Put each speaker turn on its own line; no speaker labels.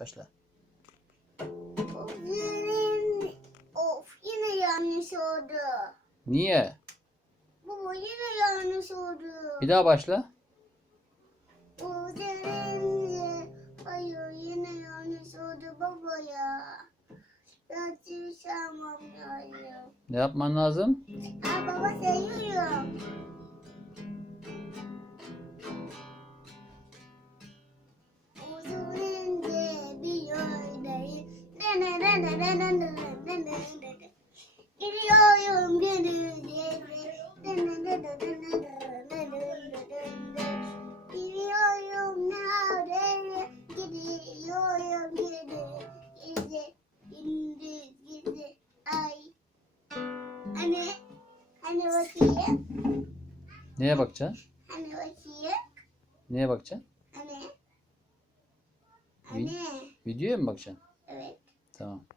Başla.
Of yine, of yine yanlış oldu.
Niye?
Baba yine yanlış oldu.
Bir daha başla.
Üzerinde. Hayır yine yanlış oldu baba ya. Yatış almam lazım.
Ne yapman lazım?
Aa baba seviyorum. Gidiyorum gönülde Gidiyorum nereye Gidiyorum gönülde Gidi gündüz gidi ay Hani Hani bakayım
Neye bakacaksın?
Hani bakayım
Neye bakacaksın? Hani
Hani
Videoya mı bakacaksın?
Evet
Tamam.